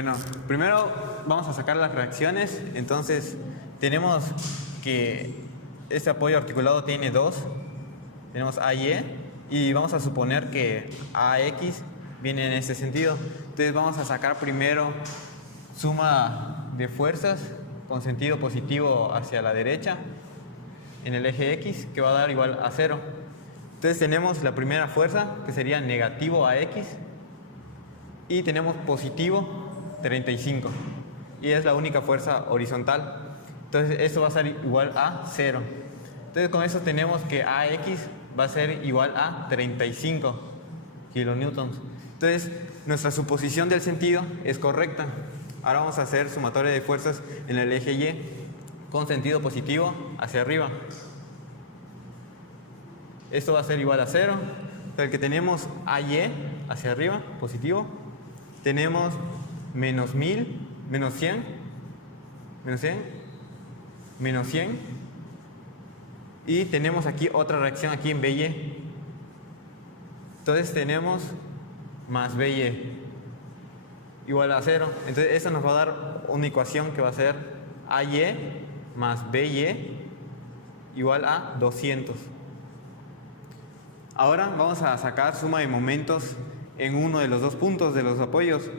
Bueno, primero vamos a sacar las reacciones. Entonces tenemos que este apoyo articulado tiene dos. Tenemos AY y vamos a suponer que AX viene en este sentido. Entonces vamos a sacar primero suma de fuerzas con sentido positivo hacia la derecha en el eje X, que va a dar igual a 0. Entonces tenemos la primera fuerza, que sería negativo AX, y tenemos positivo 35, y es la única fuerza horizontal. Entonces esto va a ser igual a 0. Entonces con eso tenemos que AX va a ser igual a 35 kilonewtons. Entonces nuestra suposición del sentido es correcta. Ahora vamos a hacer sumatoria de fuerzas en el eje Y con sentido positivo hacia arriba. Esto va a ser igual a 0. Entonces que tenemos AY hacia arriba, positivo, tenemos menos 1000, menos 100, menos 100, menos 100, y tenemos aquí otra reacción aquí en BY. Entonces tenemos más BY igual a 0. Entonces eso nos va a dar una ecuación que va a ser AY más BY igual a 200. Ahora vamos a sacar suma de momentos en uno de los dos puntos de los apoyos.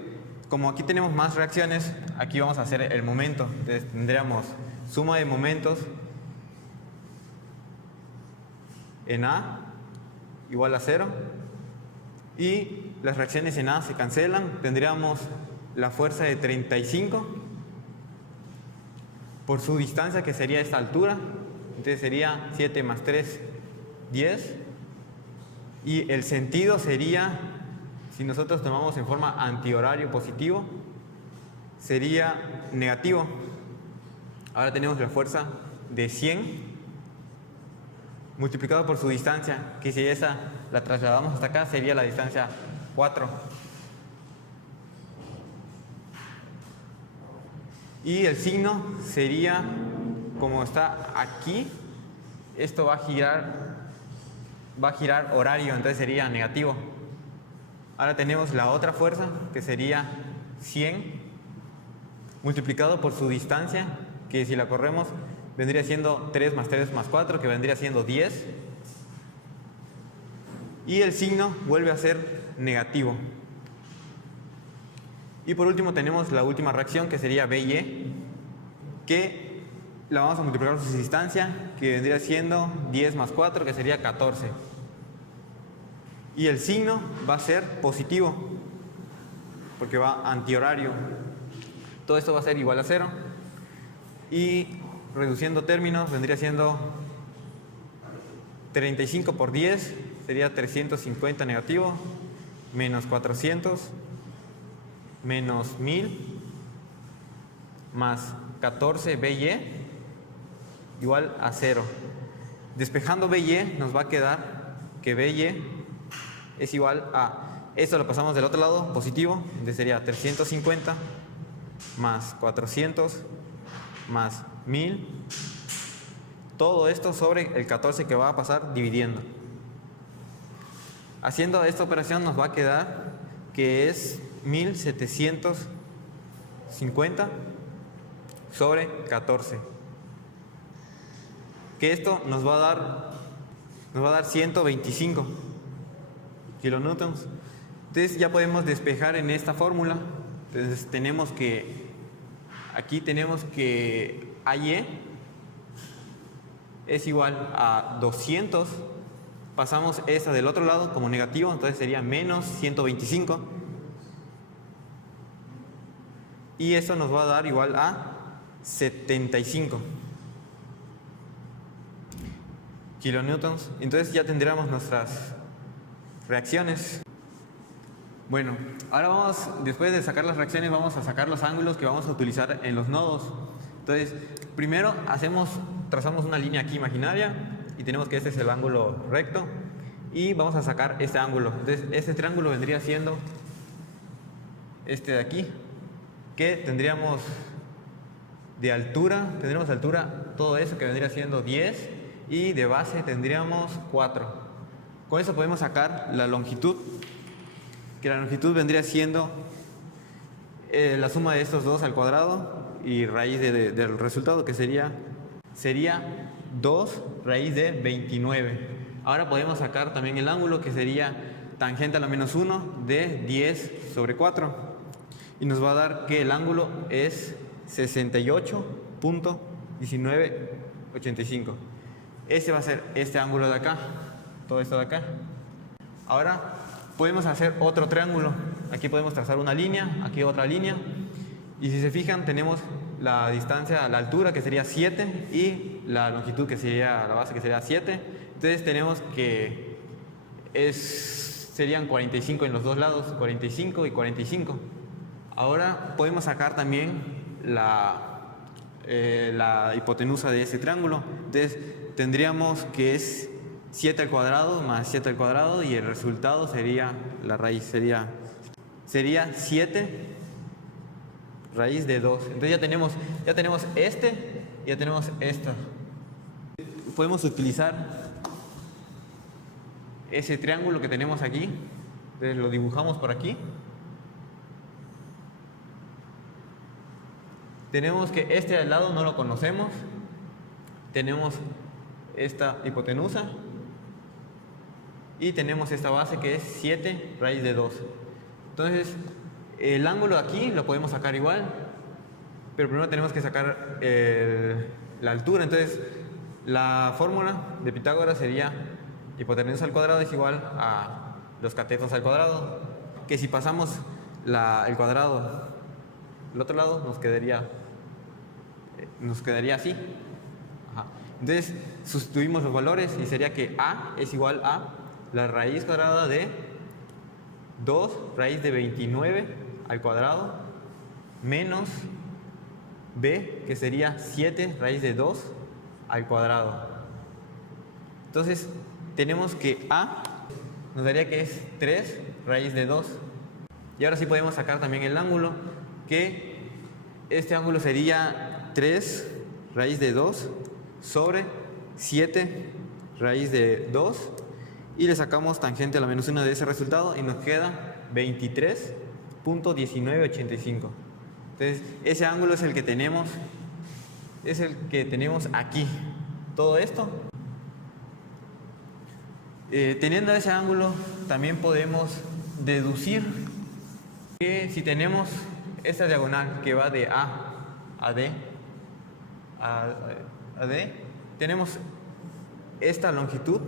Como aquí tenemos más reacciones, aquí vamos a hacer el momento. Entonces tendríamos suma de momentos en A igual a 0, y las reacciones en A se cancelan. Tendríamos la fuerza de 35 por su distancia, que sería esta altura. Entonces sería 7 más 3, 10. Y el sentido sería, si nosotros tomamos en forma antihorario positivo, sería negativo. Ahora tenemos la fuerza de 100 multiplicado por su distancia, que si esa la trasladamos hasta acá sería la distancia 4. Y el signo sería, como está aquí, esto va a girar horario, entonces sería negativo. Ahora tenemos la otra fuerza, que sería 100 multiplicado por su distancia, que si la corremos vendría siendo 3 más 3 más 4, que vendría siendo 10. Y el signo vuelve a ser negativo. Y por último tenemos la última reacción, que sería BY, que la vamos a multiplicar por su distancia, que vendría siendo 10 más 4, que sería 14. Y el signo va a ser positivo, porque va antihorario. Todo esto va a ser igual a 0. Y reduciendo términos vendría siendo 35 por 10, sería 350 negativo, menos 400, menos 1000, más 14 BY igual a 0. Despejando BY nos va a quedar que BY es igual a, esto lo pasamos del otro lado, positivo, entonces sería 350 más 400 más 1000, todo esto sobre el 14 que va a pasar dividiendo. Haciendo esta operación nos va a quedar que es 1750 sobre 14, que esto nos va a dar 125 kilonewtons. Entonces ya podemos despejar en esta fórmula. Entonces tenemos que, aquí tenemos que AY es igual a 200. Pasamos esta del otro lado como negativo, entonces sería menos 125. Y eso nos va a dar igual a 75 kilonewtons. Entonces ya tendríamos nuestras reacciones. Bueno, ahora vamos, después de sacar las reacciones, vamos a sacar los ángulos que vamos a utilizar en los nodos. Entonces, primero trazamos una línea aquí imaginaria y tenemos que este es el ángulo recto y vamos a sacar este ángulo. Entonces, este triángulo vendría siendo este de aquí, que tendríamos de altura, todo eso que vendría siendo 10, y de base tendríamos 4. Con eso podemos sacar la longitud, que la longitud vendría siendo la suma de estos dos al cuadrado y raíz del resultado, que sería 2 raíz de 29. Ahora podemos sacar también el ángulo, que sería tangente a la menos 1 de 10 sobre 4. Y nos va a dar que el ángulo es 68.1985. Ese va a ser este ángulo de acá, todo esto de acá. Ahora podemos hacer otro triángulo. Aquí podemos trazar una línea, aquí otra línea. Y si se fijan, tenemos la distancia, la altura, que sería 7, y la longitud, que sería la base, que sería 7. Entonces tenemos que serían 45 en los dos lados, 45 y 45. Ahora podemos sacar también la hipotenusa de ese triángulo. Entonces tendríamos que es 7 al cuadrado más 7 al cuadrado, y el resultado sería, la raíz sería 7 raíz de 2. Entonces ya tenemos este, ya tenemos esta. Podemos utilizar ese triángulo que tenemos aquí. Entonces lo dibujamos por aquí. Tenemos que este al lado no lo conocemos. Tenemos esta hipotenusa y tenemos esta base, que es 7 raíz de 2. Entonces el ángulo de aquí lo podemos sacar igual, pero primero tenemos que sacar la altura. Entonces la fórmula de Pitágoras sería hipotenusa al cuadrado es igual a los catetos al cuadrado, que si pasamos el cuadrado al otro lado nos quedaría así. Ajá. Entonces sustituimos los valores y sería que A es igual a la raíz cuadrada de 2 raíz de 29 al cuadrado menos B, que sería 7 raíz de 2 al cuadrado. Entonces tenemos que A nos daría que es 3 raíz de 2. Y ahora sí podemos sacar también el ángulo, que este ángulo sería 3 raíz de 2 sobre 7 raíz de 2, y le sacamos tangente a la menos 1 de ese resultado y nos queda 23.1985. Entonces ese ángulo es el que tenemos aquí. Todo esto, teniendo ese ángulo, también podemos deducir que si tenemos esta diagonal que va de A a D, tenemos esta longitud,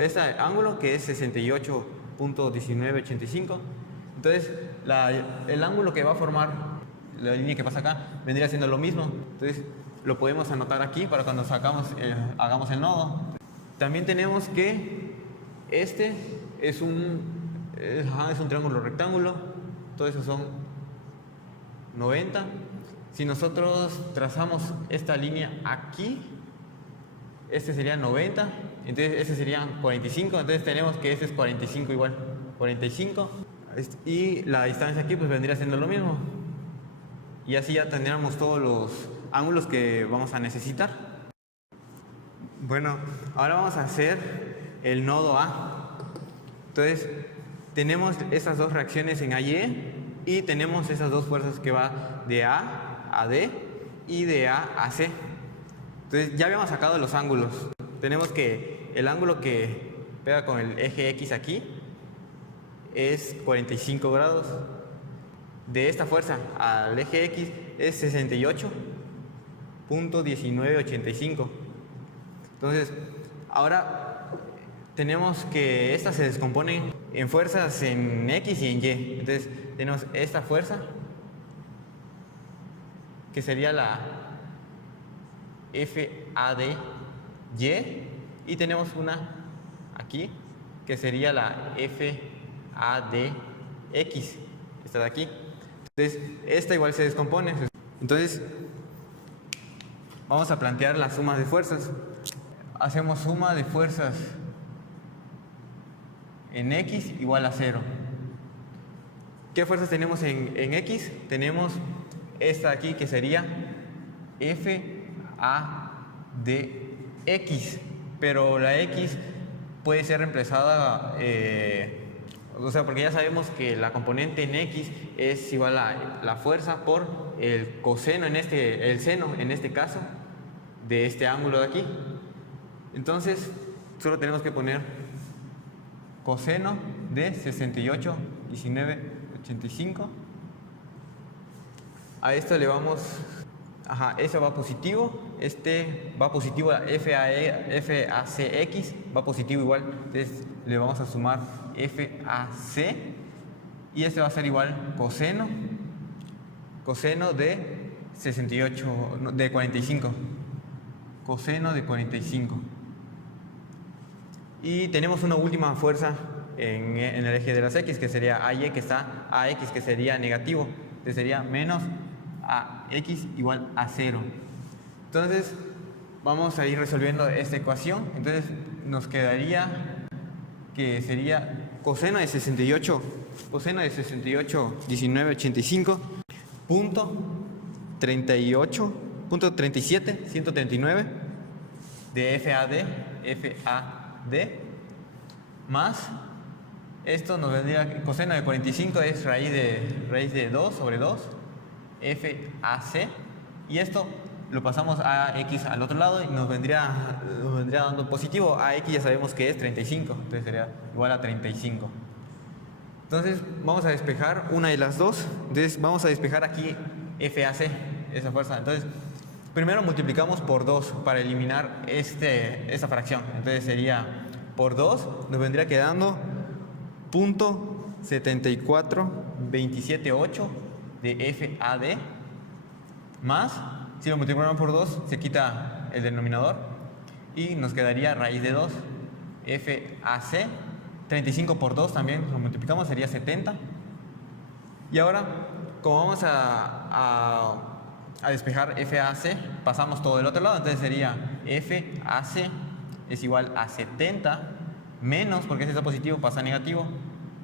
este ángulo, que es 68.1985. Entonces el ángulo que va a formar la línea que pasa acá vendría siendo lo mismo. Entonces lo podemos anotar aquí para cuando hagamos el nodo. También tenemos que este es un triángulo rectángulo. Todo eso son 90. Si nosotros trazamos esta línea aquí, este sería 90, entonces este serían 45. Entonces tenemos que este es 45 igual, 45, y la distancia aquí pues vendría siendo lo mismo. Y así ya tendríamos todos los ángulos que vamos a necesitar. Bueno, ahora vamos a hacer el nodo A. Entonces tenemos estas dos reacciones en AY, y tenemos esas dos fuerzas que va de A a D y de A a C. Entonces ya habíamos sacado los ángulos. Tenemos que el ángulo que pega con el eje X aquí es 45 grados. De esta fuerza al eje X es 68.1985. Entonces ahora tenemos que estas se descomponen en fuerzas en X y en Y. Entonces tenemos esta fuerza, que sería la FADY, y tenemos una aquí, que sería la FADX, esta de aquí. Entonces esta igual se descompone. Entonces vamos a plantear la suma de fuerzas. Hacemos suma de fuerzas en X igual a 0. ¿Qué fuerzas tenemos en X? Tenemos esta aquí, que sería FADX, pero la X puede ser reemplazada, O sea, porque ya sabemos que la componente en X es igual a la fuerza por el coseno el seno en este caso, de este ángulo de aquí. Entonces, solo tenemos que poner coseno de 68, 19, 85. A esto le vamos, eso va positivo, este va positivo, FACX va positivo igual, entonces le vamos a sumar FAC y este va a ser igual coseno de 68, de 45, coseno de 45. Y tenemos una última fuerza en el eje de las X, que sería AY, que está AX, que sería negativo, que sería menos AX igual a 0. Entonces, vamos a ir resolviendo esta ecuación. Entonces, nos quedaría que sería coseno de 68, 1985, punto 38, punto 37, 139 de FAD, más, esto nos vendría, coseno de 45 es raíz de 2 sobre 2, FAC, y esto lo pasamos a X al otro lado y nos vendría dando positivo. AX ya sabemos que es 35, entonces sería igual a 35. Entonces vamos a despejar una de las dos. Entonces vamos a despejar aquí FAC, esa fuerza. Entonces primero multiplicamos por 2 para eliminar esta fracción. Entonces sería por 2, nos vendría quedando punto 74,278 de FAD, más, si lo multiplicamos por 2 se quita el denominador y nos quedaría raíz de 2, FAC, 35 por 2 también lo multiplicamos, sería 70. Y ahora, como vamos a despejar FAC, pasamos todo del otro lado, entonces sería FAC es igual a 70 menos, porque este está positivo, pasa a negativo,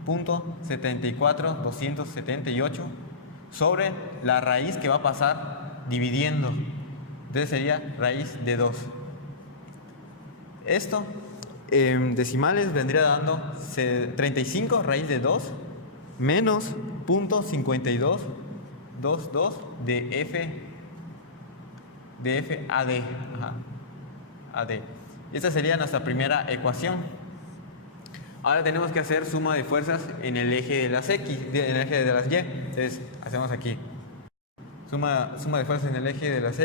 punto 74,278 sobre la raíz que va a pasar dividiendo. Entonces sería raíz de 2. Esto en decimales vendría dando 35 raíz de 2 menos punto 5222 de FAD. AD. Esta sería nuestra primera ecuación. Ahora tenemos que hacer suma de fuerzas en el eje de las X, en el eje de las Y. Entonces hacemos aquí suma de fuerzas en el eje de las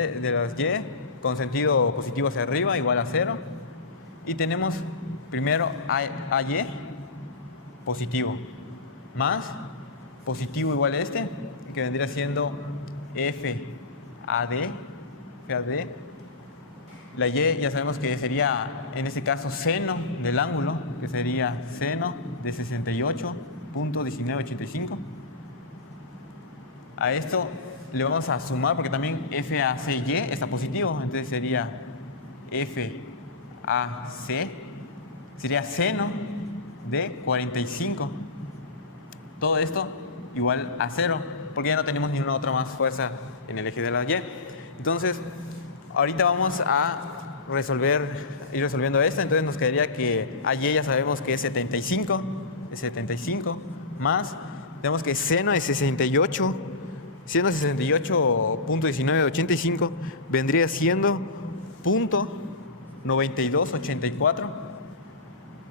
Y con sentido positivo hacia arriba igual a 0. Y tenemos primero AY positivo más positivo igual a este, que vendría siendo FAD. La Y ya sabemos que sería en este caso seno del ángulo, que sería seno de 68,1985. A esto le vamos a sumar porque también FACY está positivo, entonces sería FAC, sería seno de 45. Todo esto igual a 0, porque ya no tenemos ninguna otra más fuerza en el eje de la Y. Entonces, ahorita vamos a ir resolviendo esto. Entonces nos quedaría que AY ya sabemos que es 75, más, tenemos que seno de 68,1985 vendría siendo punto 9284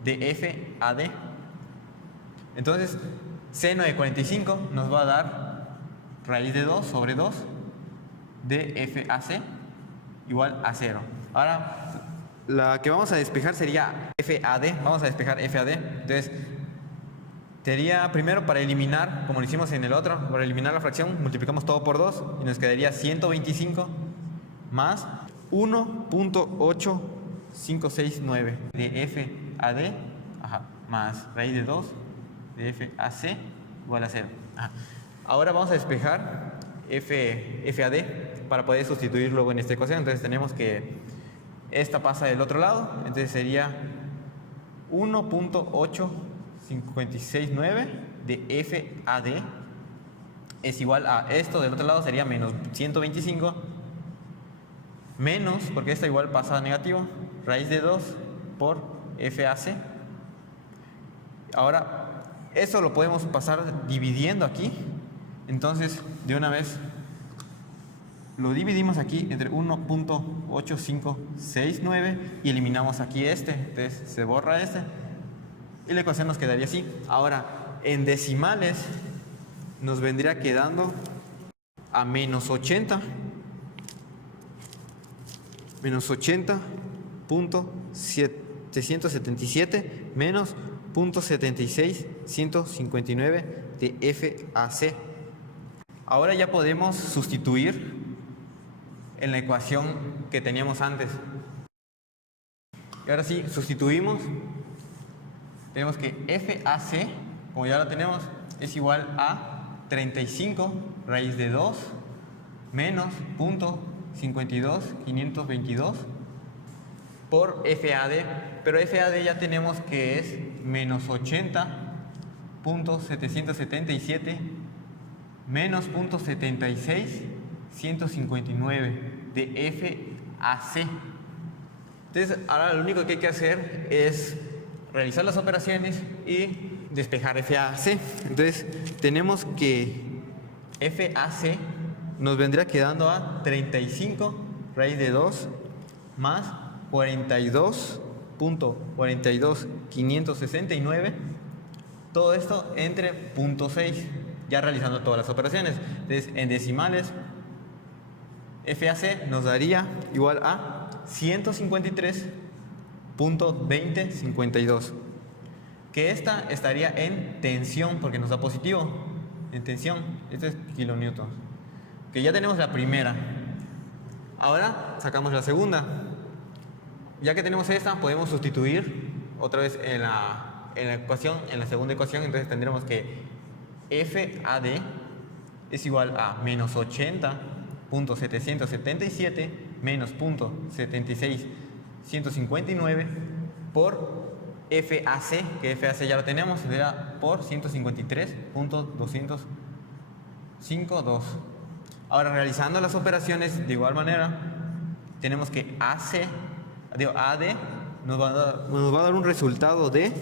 de FAD. Entonces, seno de 45 nos va a dar raíz de 2 sobre 2 de FAC igual a 0. Ahora, la que vamos a despejar sería FAD. Vamos a despejar FAD. Entonces, sería primero para eliminar, como lo hicimos en el otro, para eliminar la fracción, multiplicamos todo por 2 y nos quedaría 125 más 1.8569 de FAD, más raíz de 2 de FAC igual a 0. Ahora vamos a despejar FAD para poder sustituir luego en esta ecuación. Entonces tenemos que esta pasa del otro lado, entonces sería 1.8569 de FAD es igual a esto del otro lado, sería menos 125 menos, porque esta igual pasa a negativo, raíz de 2 por FAC. Ahora eso lo podemos pasar dividiendo aquí. Entonces, de una vez lo dividimos aquí entre 1.8569 y eliminamos aquí este. Entonces se borra este y la ecuación nos quedaría así. Ahora, en decimales nos vendría quedando a menos 80 .777 menos 0.76159 de FAC. Ahora ya podemos sustituir en la ecuación que teníamos antes. Y ahora sí, sustituimos. Tenemos que FAC, como ya lo tenemos, es igual a 35 raíz de 2 menos 0.52522 por FAD, pero FAD ya tenemos que es menos 80.777 menos 0.76159 de FAC. Entonces, ahora lo único que hay que hacer es realizar las operaciones y despejar FAC. Entonces, tenemos que FAC nos vendría quedando a 35 raíz de 2 más 42.42569. Todo esto entre 0.6, ya realizando todas las operaciones. Entonces, en decimales, FAC nos daría igual a 153.2052, que esta estaría en tensión porque nos da positivo. En tensión, este es kilonewtons, que ya tenemos la primera. Ahora sacamos la segunda. Ya que tenemos esta, podemos sustituir otra vez en la ecuación, en la segunda ecuación. Entonces tendremos que FAD es igual a menos 80.777 menos 0.76159 por FAC, que FAC ya lo tenemos, será por 153.252. Ahora, realizando las operaciones de igual manera, tenemos que AD nos va a dar un resultado de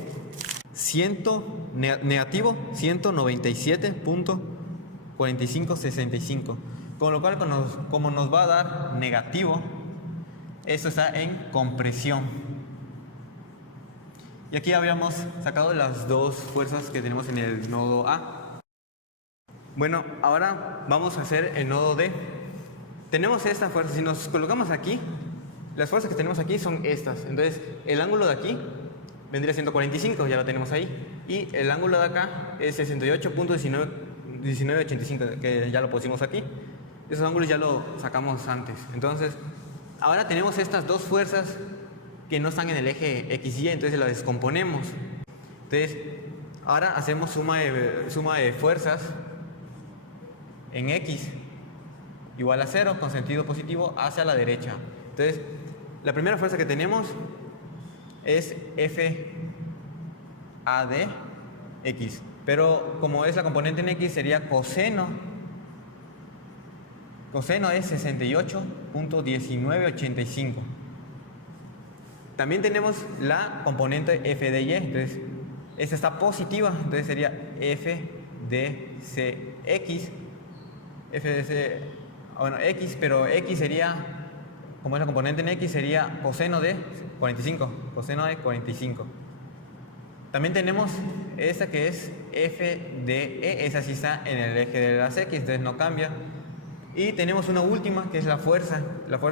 negativo 197.4565, con lo cual como nos va a dar negativo, esto está en compresión. Y aquí habíamos sacado las dos fuerzas que tenemos en el nodo A. Bueno, ahora vamos a hacer el nodo D. Tenemos esta fuerza, si nos colocamos aquí, las fuerzas que tenemos aquí son estas. Entonces, el ángulo de aquí vendría siendo 45, ya lo tenemos ahí. Y el ángulo de acá es 68.1985, que ya lo pusimos aquí. Esos ángulos ya lo sacamos antes. Entonces, ahora tenemos estas dos fuerzas que no están en el eje XY, entonces las descomponemos. Entonces, ahora hacemos suma de fuerzas en X igual a 0 con sentido positivo hacia la derecha. Entonces, la primera fuerza que tenemos es FADX, pero como es la componente en X, sería coseno es 68.1985. También tenemos la componente FDY, entonces esta está positiva, entonces sería FDCX, bueno, X, pero X sería, como es la componente en X, sería coseno de 45, coseno de 45. También tenemos esta que es FDE, esa sí está en el eje de las X, entonces no cambia. Y tenemos una última que es la fuerza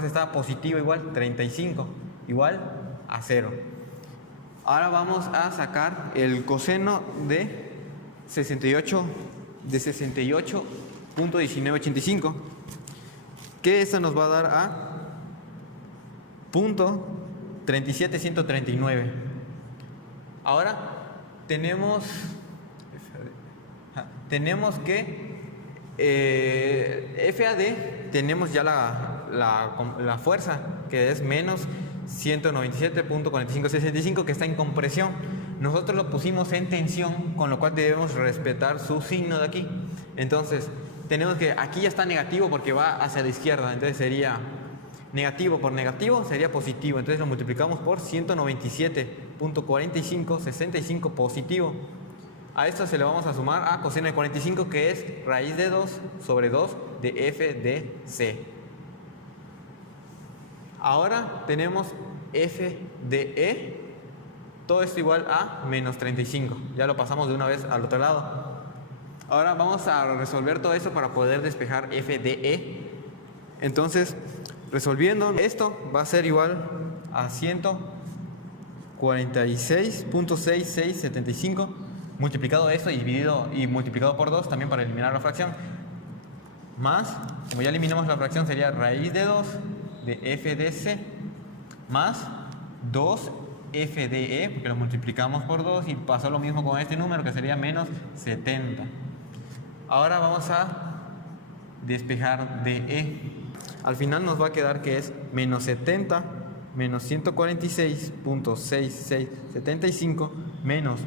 está positiva igual, 35, igual a 0. Ahora vamos a sacar el coseno de 68.1985, que esto nos va a dar a punto 37.139. Ahora tenemos que FAD, tenemos ya la fuerza, que es menos 197.4565, que está en compresión. Nosotros lo pusimos en tensión, con lo cual debemos respetar su signo de aquí. Entonces, tenemos que aquí ya está negativo porque va hacia la izquierda, entonces sería negativo por negativo sería positivo, entonces lo multiplicamos por 197.4565 positivo. A esto se le vamos a sumar a coseno de 45, que es raíz de 2 sobre 2 de f de c. Ahora tenemos f de e, todo esto igual a menos 35. Ya lo pasamos de una vez al otro lado. Ahora vamos a resolver todo esto para poder despejar f de e. Entonces, resolviendo esto va a ser igual a 146.6675 multiplicado esto y dividido y multiplicado por 2 también para eliminar la fracción. Más, como ya eliminamos la fracción, sería raíz de 2 de f de c más 2f de e, porque lo multiplicamos por 2 y pasó lo mismo con este número, que sería menos 70. Ahora vamos a despejar de e. Al final nos va a quedar que es menos 70 menos 146.6675 menos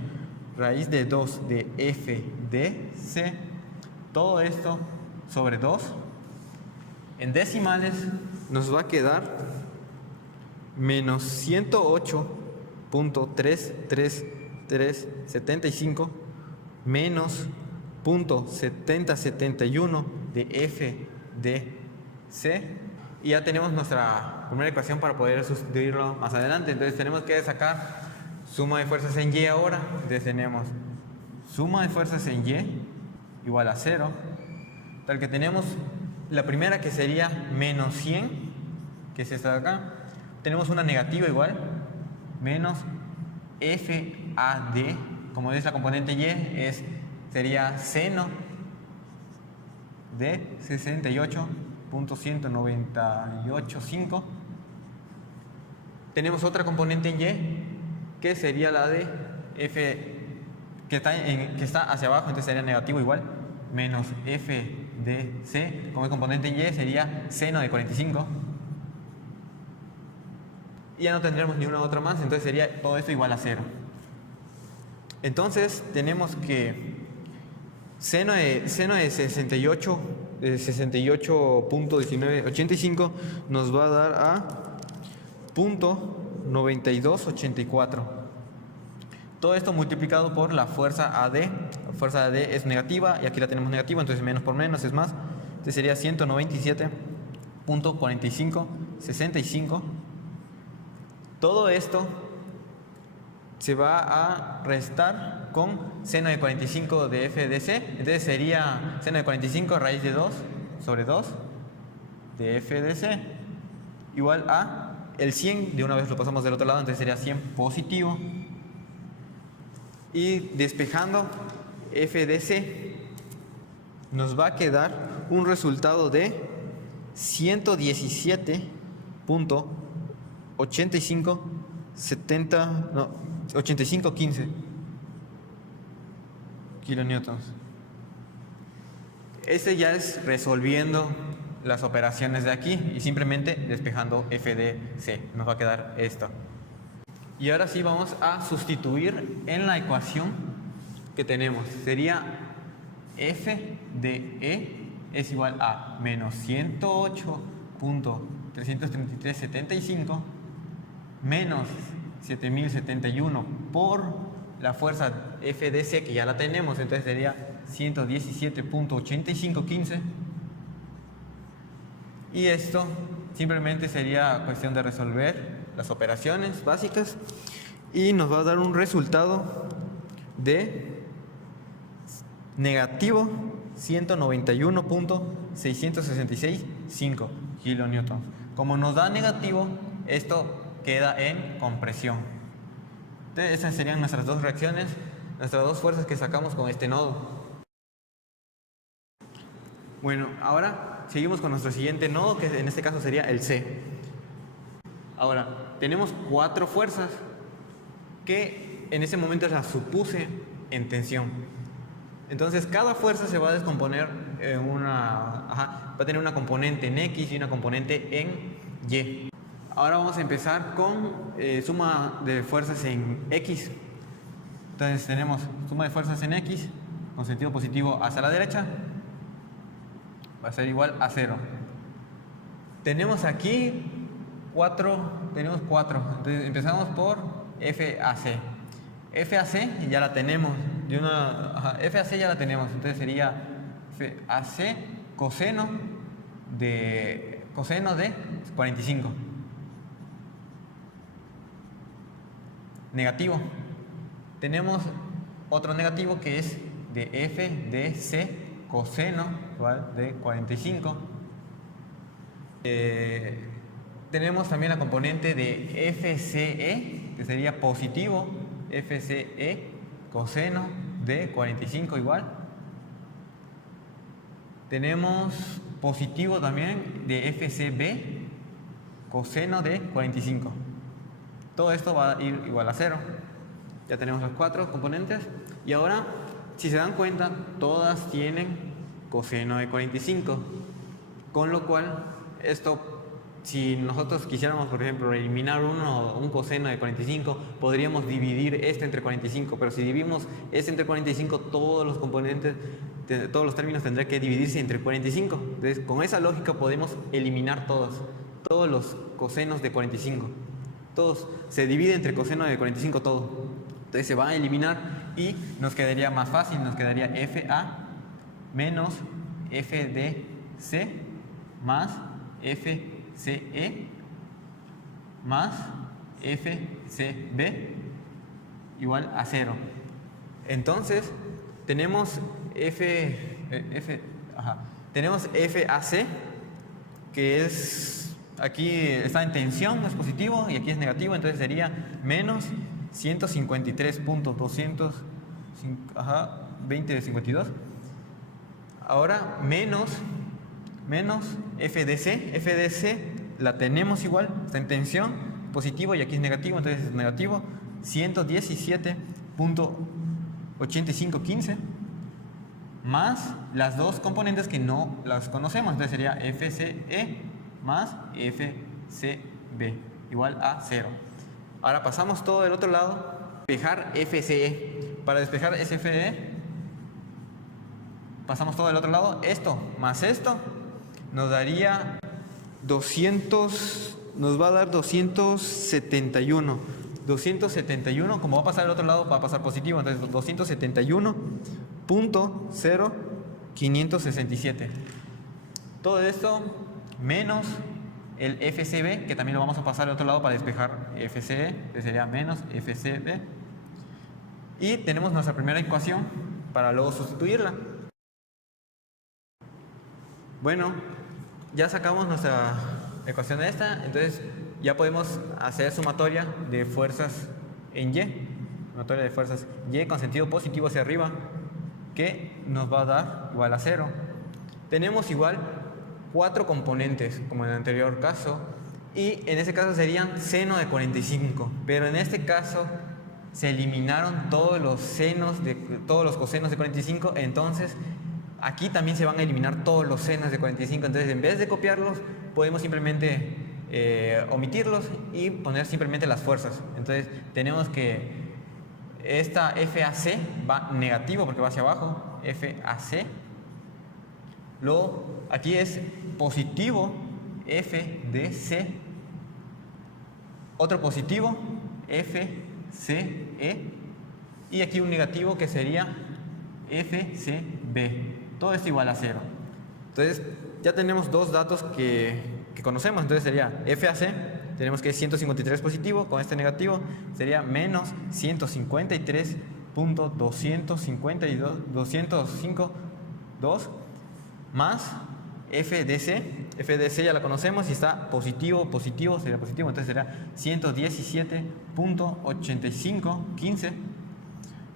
raíz de 2 de f de c, todo esto sobre 2. En decimales nos va a quedar menos 108.33375 menos 0.7071 de f de c. Y ya tenemos nuestra primera ecuación para poder sustituirlo más adelante. Entonces tenemos que sacar suma de fuerzas en y ahora. Entonces tenemos suma de fuerzas en y igual a 0. Tal que tenemos la primera, que sería menos 100, que es esta de acá. Tenemos una negativa igual, menos FAD, como es la componente y, sería seno de 68.1985. Tenemos otra componente en y, que sería la de f, que está hacia abajo, entonces sería negativo igual, menos f de c, como es componente en y, sería seno de 45. Y ya no tendremos ni una otra más, entonces sería todo esto igual a 0. Entonces tenemos que seno de 68.1985 nos va a dar a 0.9284. Todo esto multiplicado por la fuerza AD. La fuerza AD es negativa y aquí la tenemos negativa, entonces menos por menos es más. Entonces sería 197.4565. Todo esto se va a restar con seno de 45 de f de c. Entonces sería seno de 45 raíz de 2 sobre 2 de f de c igual a el 100. De una vez lo pasamos del otro lado, entonces sería 100 positivo. Y despejando f de c nos va a quedar un resultado de 117.8515 kilonewtons. Este ya es resolviendo las operaciones de aquí y simplemente despejando f de c. Nos va a quedar esto. Y ahora sí vamos a sustituir en la ecuación que tenemos. Sería f de e es igual a menos 108.33375 menos 7071 por la fuerza f de c, que ya la tenemos, entonces sería 117.8515. Y esto simplemente sería cuestión de resolver las operaciones básicas y nos va a dar un resultado de negativo 191.6665 kilonewtons. Como nos da negativo, esto queda en compresión. Entonces esas serían nuestras dos reacciones, nuestras dos fuerzas que sacamos con este nodo. Bueno, ahora seguimos con nuestro siguiente nodo, que en este caso sería el C. Ahora, tenemos 4 fuerzas que en ese momento las supuse en tensión. Entonces cada fuerza se va a descomponer en va a tener una componente en X y una componente en Y. Ahora vamos a empezar con suma de fuerzas en X. Entonces tenemos suma de fuerzas en X con sentido positivo hacia la derecha, va a ser igual a 0. Tenemos aquí 4, tenemos 4. Entonces empezamos por FAC. FAC ya la tenemos. FAC ya la tenemos, entonces sería FAC coseno de 45. Negativo. Tenemos otro negativo que es de f de c coseno igual de 45. Tenemos también la componente de FCE, que sería positivo, FCE coseno de 45 igual. Tenemos positivo también de FCB coseno de 45. Todo esto va a ir igual a 0. Ya tenemos los 4 componentes. Y ahora, si se dan cuenta, todas tienen coseno de 45. Con lo cual, esto, si nosotros quisiéramos, por ejemplo, eliminar un coseno de 45, podríamos dividir este entre 45. Pero si dividimos este entre 45, todos los componentes, todos los términos tendrán que dividirse entre 45. Entonces, con esa lógica podemos eliminar todos los cosenos de 45. Todos se divide entre coseno de 45 todo. Entonces se va a eliminar y nos quedaría más fácil, nos quedaría FA menos FDC más FCE más FCB igual a 0. Entonces tenemos tenemos FAC, que es, aquí está en tensión, es positivo, y aquí es negativo, entonces sería menos 153.220 de 52. Ahora menos FDC la tenemos igual, está en tensión, positivo, y aquí es negativo, entonces es negativo, 117.8515 más las dos componentes que no las conocemos, entonces sería FCE más FCB igual a 0. Ahora pasamos todo del otro lado, despejar FCE. Para despejar FCE, pasamos todo del otro lado, esto más esto nos daría 200, nos va a dar 271. 271, como va a pasar al otro lado, va a pasar positivo, entonces 271.0567. Todo esto menos el FCB, que también lo vamos a pasar al otro lado para despejar FCE, que sería menos FCB. Y tenemos nuestra primera ecuación para luego sustituirla. Bueno, ya sacamos nuestra ecuación de esta, entonces ya podemos hacer sumatoria de fuerzas en Y. Sumatoria de fuerzas Y con sentido positivo hacia arriba, que nos va a dar igual a 0. Tenemos igual 4 componentes, como en el anterior caso, y en este caso serían seno de 45, pero en este caso se eliminaron todos los cosenos de 45, entonces aquí también se van a eliminar todos los senos de 45, entonces en vez de copiarlos, podemos simplemente omitirlos y poner simplemente las fuerzas. Entonces tenemos que esta FAC va negativo porque va hacia abajo, FAC. Luego aquí es positivo FDC, otro positivo FCE y aquí un negativo que sería FCB. Todo esto igual a 0. Entonces ya tenemos dos datos que conocemos. Entonces sería FAC, tenemos que es 153 positivo, con este negativo sería menos 153.205.2 más FDC ya la conocemos y está positivo, sería positivo, entonces será 117.8515.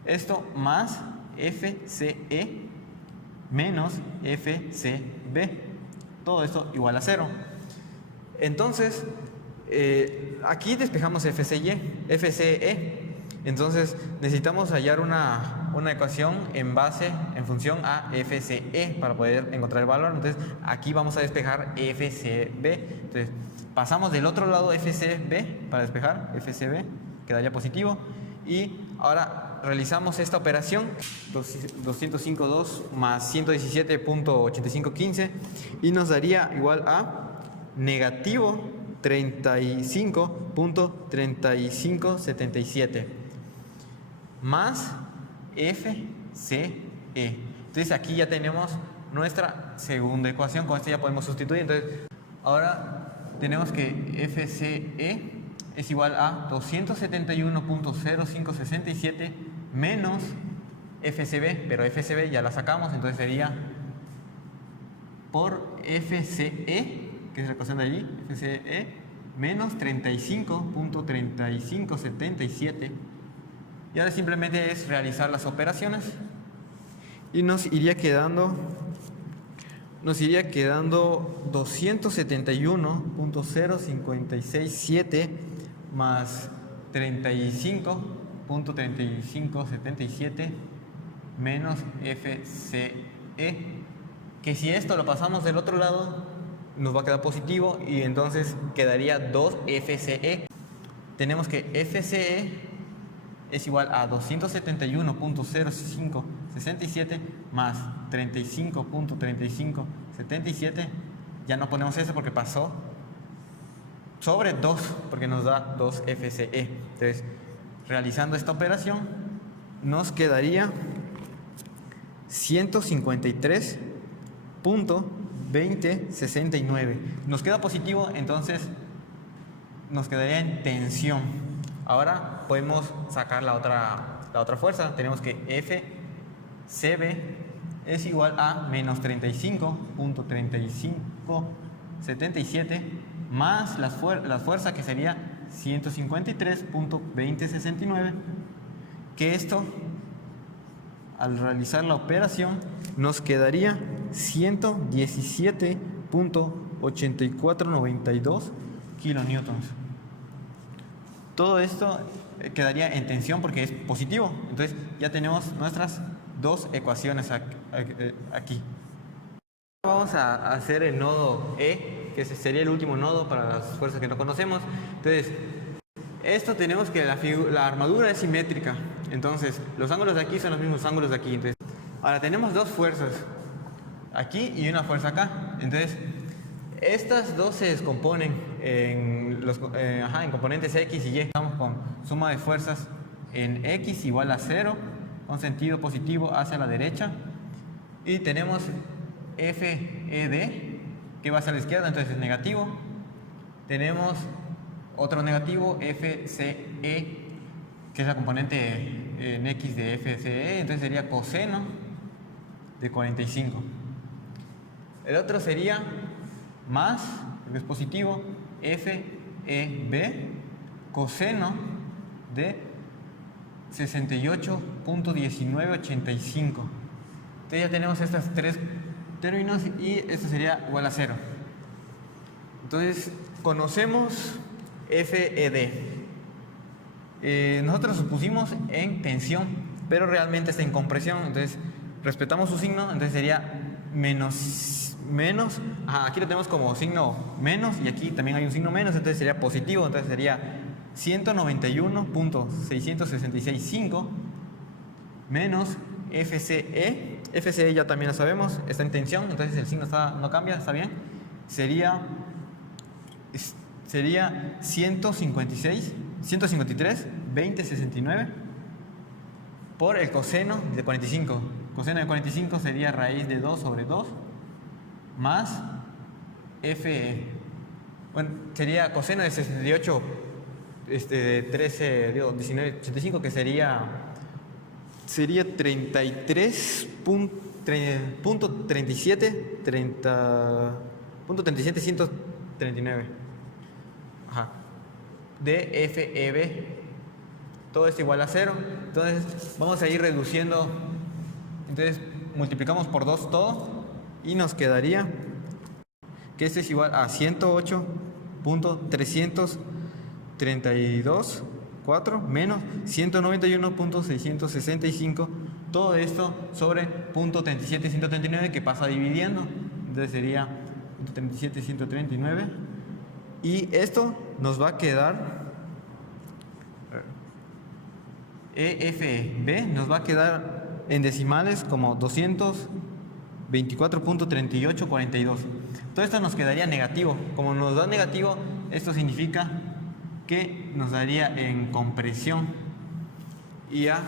Esto más FCE menos FCB. Todo esto igual a 0. Entonces, aquí despejamos FCE. Entonces, necesitamos hallar una ecuación en función a FCE para poder encontrar el valor. Entonces, aquí vamos a despejar FCB. Entonces, pasamos del otro lado FCB para despejar FCB, quedaría positivo. Y ahora realizamos esta operación, 205.2 más 117.8515, y nos daría igual a negativo 35.3577 más FCE. Entonces aquí ya tenemos nuestra segunda ecuación. Con esta ya podemos sustituir. Entonces ahora tenemos que FCE es igual a 271.0567 menos FCB, pero FCB ya la sacamos, entonces sería por FCE, que es la ecuación de allí, FCE menos 35.3577. Y ahora simplemente es realizar las operaciones y nos iría quedando 271.0567 más 35.3577 menos FCE, que si esto lo pasamos del otro lado nos va a quedar positivo y entonces quedaría 2FCE. Tenemos que FCE es igual a 271.0567 más 35.3577. Ya no ponemos eso porque pasó sobre 2, porque nos da 2 FCE. Entonces, realizando esta operación, nos quedaría 153.2069. Nos queda positivo, entonces nos quedaría en tensión. Ahora podemos sacar la otra fuerza. Tenemos que FCB es igual a menos 35.3577 más la fuerza que sería 153.2069, que esto al realizar la operación nos quedaría 117.8492 kilonewtons. Todo esto quedaría en tensión porque es positivo. Entonces ya tenemos nuestras dos ecuaciones aquí. Vamos a hacer el nodo E, que sería el último nodo para las fuerzas que no conocemos. Entonces, esto tenemos que la armadura es simétrica. Entonces, los ángulos de aquí son los mismos ángulos de aquí. Entonces, ahora tenemos dos fuerzas, aquí y una fuerza acá. Entonces, estas dos se descomponen en componentes X y Y. Estamos con suma de fuerzas en X igual a 0, con sentido positivo hacia la derecha. Y tenemos FED, que va hacia la izquierda, entonces es negativo. Tenemos otro negativo, FCE, que es la componente en X de FCE, entonces sería coseno de 45. El otro sería más, que es positivo, FEB, coseno de 68.1985. Entonces ya tenemos estas tres términos y esto sería igual a 0. Entonces conocemos FED. Nosotros lo pusimos en tensión, pero realmente está en compresión. Entonces respetamos su signo, entonces sería menos. Aquí lo tenemos como signo menos y aquí también hay un signo menos, entonces sería positivo. Entonces sería 191.6665 menos FCE. FCE ya también lo sabemos, está en tensión, entonces el signo no cambia, está bien. Sería 153.2069 por el coseno de 45. Coseno de 45 sería raíz de 2 sobre 2 más FE. Bueno, sería coseno de 68, 1985, que sería 33.37.139 de FEB. Todo esto igual a 0. Entonces vamos a ir reduciendo. Entonces multiplicamos por 2 todo y nos quedaría que esto es igual a 108.332.4 menos 191.665. Todo esto sobre .37139, que pasa dividiendo. Entonces sería .37139. Y esto nos va a quedar, EFB nos va a quedar en decimales como 224.3842. Todo esto nos quedaría negativo. Como nos da negativo, esto significa que nos daría en compresión. Y ya,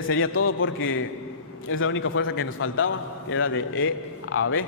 sería todo porque es la única fuerza que nos faltaba, era de E a B.